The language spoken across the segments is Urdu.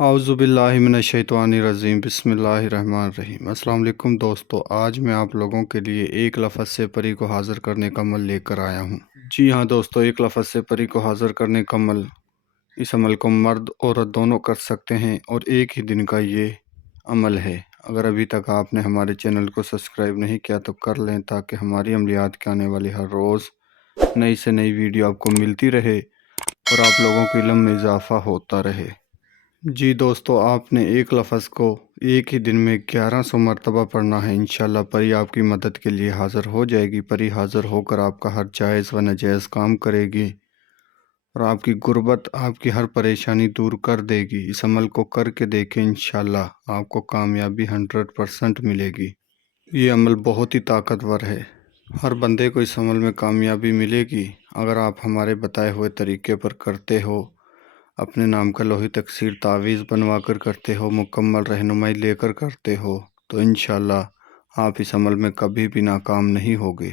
اعوذ باللہ من الشیطان الرجیم بسم اللہ الرحمن الرحیم۔ السلام علیکم دوستو، آج میں آپ لوگوں کے لیے ایک لفظ سے پری کو حاضر کرنے کا عمل لے کر آیا ہوں۔ جی ہاں دوستو، ایک لفظ سے پری کو حاضر کرنے کا عمل، اس عمل کو مرد عورت دونوں کر سکتے ہیں اور ایک ہی دن کا یہ عمل ہے۔ اگر ابھی تک آپ نے ہمارے چینل کو سبسکرائب نہیں کیا تو کر لیں تاکہ ہماری عملیات کے آنے والی ہر روز نئی سے نئی ویڈیو آپ کو ملتی رہے اور آپ لوگوں کے علم میں اضافہ ہوتا رہے۔ جی دوستو، آپ نے ایک لفظ کو ایک ہی دن میں 1100 مرتبہ پڑھنا ہے۔ انشاءاللہ پری آپ کی مدد کے لیے حاضر ہو جائے گی۔ پری حاضر ہو کر آپ کا ہر جائز و ناجائز کام کرے گی اور آپ کی غربت، آپ کی ہر پریشانی دور کر دے گی۔ اس عمل کو کر کے دیکھیں، انشاءاللہ آپ کو کامیابی 100% ملے گی۔ یہ عمل بہت ہی طاقتور ہے، ہر بندے کو اس عمل میں کامیابی ملے گی اگر آپ ہمارے بتائے ہوئے طریقے پر کرتے ہو، اپنے نام کا لوہی تکثیر تعویذ بنوا کر کرتے ہو، مکمل رہنمائی لے کر کرتے ہو تو انشاءاللہ آپ اس عمل میں کبھی بھی ناکام نہیں ہوگے۔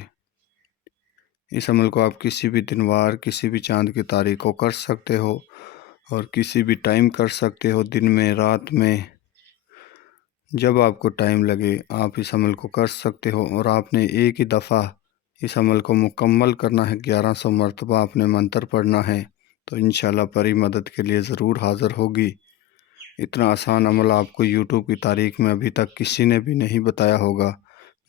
اس عمل کو آپ کسی بھی دن وار، کسی بھی چاند کی تاریخ کو کر سکتے ہو اور کسی بھی ٹائم کر سکتے ہو، دن میں، رات میں، جب آپ کو ٹائم لگے آپ اس عمل کو کر سکتے ہو۔ اور آپ نے ایک ہی دفعہ اس عمل کو مکمل کرنا ہے، 1100 مرتبہ آپ نے منتر پڑھنا ہے، تو انشاءاللہ پری مدد کے لیے ضرور حاضر ہوگی۔ اتنا آسان عمل آپ کو یوٹیوب کی تاریخ میں ابھی تک کسی نے بھی نہیں بتایا ہوگا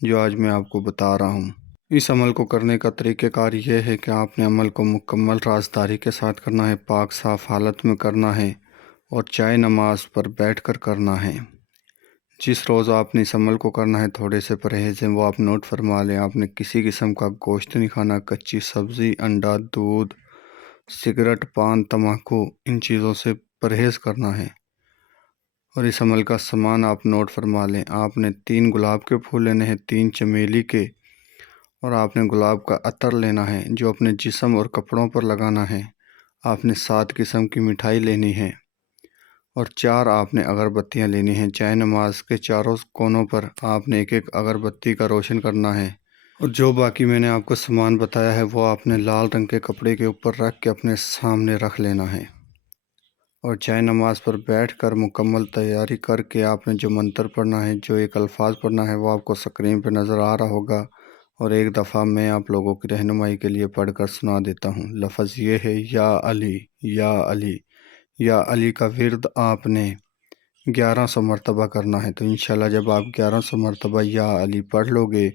جو آج میں آپ کو بتا رہا ہوں۔ اس عمل کو کرنے کا طریقہ کار یہ ہے کہ آپ نے عمل کو مکمل رازداری کے ساتھ کرنا ہے، پاک صاف حالت میں کرنا ہے اور چائے نماز پر بیٹھ کر کرنا ہے۔ جس روز آپ نے اس عمل کو کرنا ہے، تھوڑے سے پرہیز ہیں وہ آپ نوٹ فرما لیں۔ آپ نے کسی قسم کا گوشت نہیں کھانا، کچی سبزی، انڈا، دودھ، سگریٹ، پان، تمباکو، ان چیزوں سے پرہیز کرنا ہے۔ اور اس عمل کا سامان آپ نوٹ فرما لیں۔ آپ نے 3 گلاب کے پھول لینے ہیں، 3 چمیلی کے، اور آپ نے گلاب کا عطر لینا ہے جو اپنے جسم اور کپڑوں پر لگانا ہے۔ آپ نے 7 قسم کی مٹھائی لینی ہے اور 4 آپ نے اگربتیاں لینی ہیں۔ چائے نماز کے چاروں کونوں پر آپ نے ایک ایک اگربتی کا روشن کرنا ہے، اور جو باقی میں نے آپ کو سامان بتایا ہے وہ آپ نے لال رنگ کے کپڑے کے اوپر رکھ کے اپنے سامنے رکھ لینا ہے۔ اور چائے نماز پر بیٹھ کر مکمل تیاری کر کے آپ نے جو منتر پڑھنا ہے، جو ایک الفاظ پڑھنا ہے، وہ آپ کو سکرین پہ نظر آ رہا ہوگا، اور ایک دفعہ میں آپ لوگوں کی رہنمائی کے لیے پڑھ کر سنا دیتا ہوں۔ لفظ یہ ہے، یا علی، یا علی۔ یا علی کا ورد آپ نے 1100 مرتبہ کرنا ہے۔ تو انشاءاللہ جب آپ 1100 مرتبہ یا علی پڑھ لو گے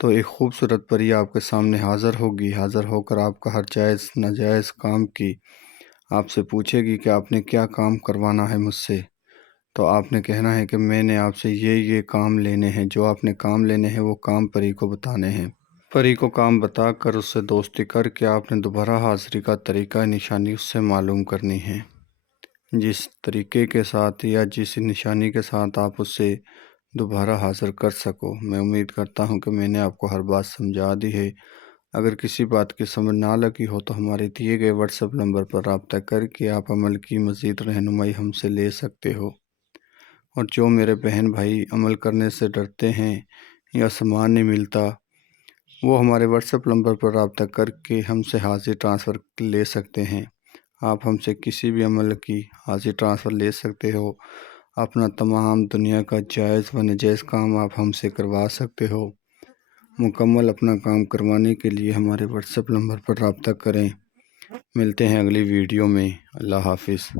تو ایک خوبصورت پری آپ کے سامنے حاضر ہوگی۔ حاضر ہو کر آپ کا ہر جائز ناجائز کام کی آپ سے پوچھے گی کہ آپ نے کیا کام کروانا ہے مجھ سے، تو آپ نے کہنا ہے کہ میں نے آپ سے یہ کام لینے ہیں۔ جو آپ نے کام لینے ہیں وہ کام پری کو بتانے ہیں۔ پری کو کام بتا کر اس سے دوستی کر کے آپ نے دوبارہ حاضری کا طریقہ نشانی اس سے معلوم کرنی ہے۔ جس طریقے کے ساتھ یا جس نشانی کے ساتھ آپ اس سے دوبارہ حاضر کر سکو۔ میں امید کرتا ہوں کہ میں نے آپ کو ہر بات سمجھا دی ہے۔ اگر کسی بات کی سمجھ نہ لگی ہو تو ہمارے دیے گئے واٹس ایپ نمبر پر رابطہ کر کے آپ عمل کی مزید رہنمائی ہم سے لے سکتے ہو۔ اور جو میرے بہن بھائی عمل کرنے سے ڈرتے ہیں یا سامان نہیں ملتا، وہ ہمارے واٹس ایپ نمبر پر رابطہ کر کے ہم سے حاضری ٹرانسفر لے سکتے ہیں۔ آپ ہم سے کسی بھی عمل کی حاضری ٹرانسفر لے سکتے ہو۔ اپنا تمام دنیا کا جائز و ناجائز کام آپ ہم سے کروا سکتے ہو۔ مکمل اپنا کام کروانے کے لیے ہمارے واٹس ایپ نمبر پر رابطہ کریں۔ ملتے ہیں اگلی ویڈیو میں۔ اللہ حافظ۔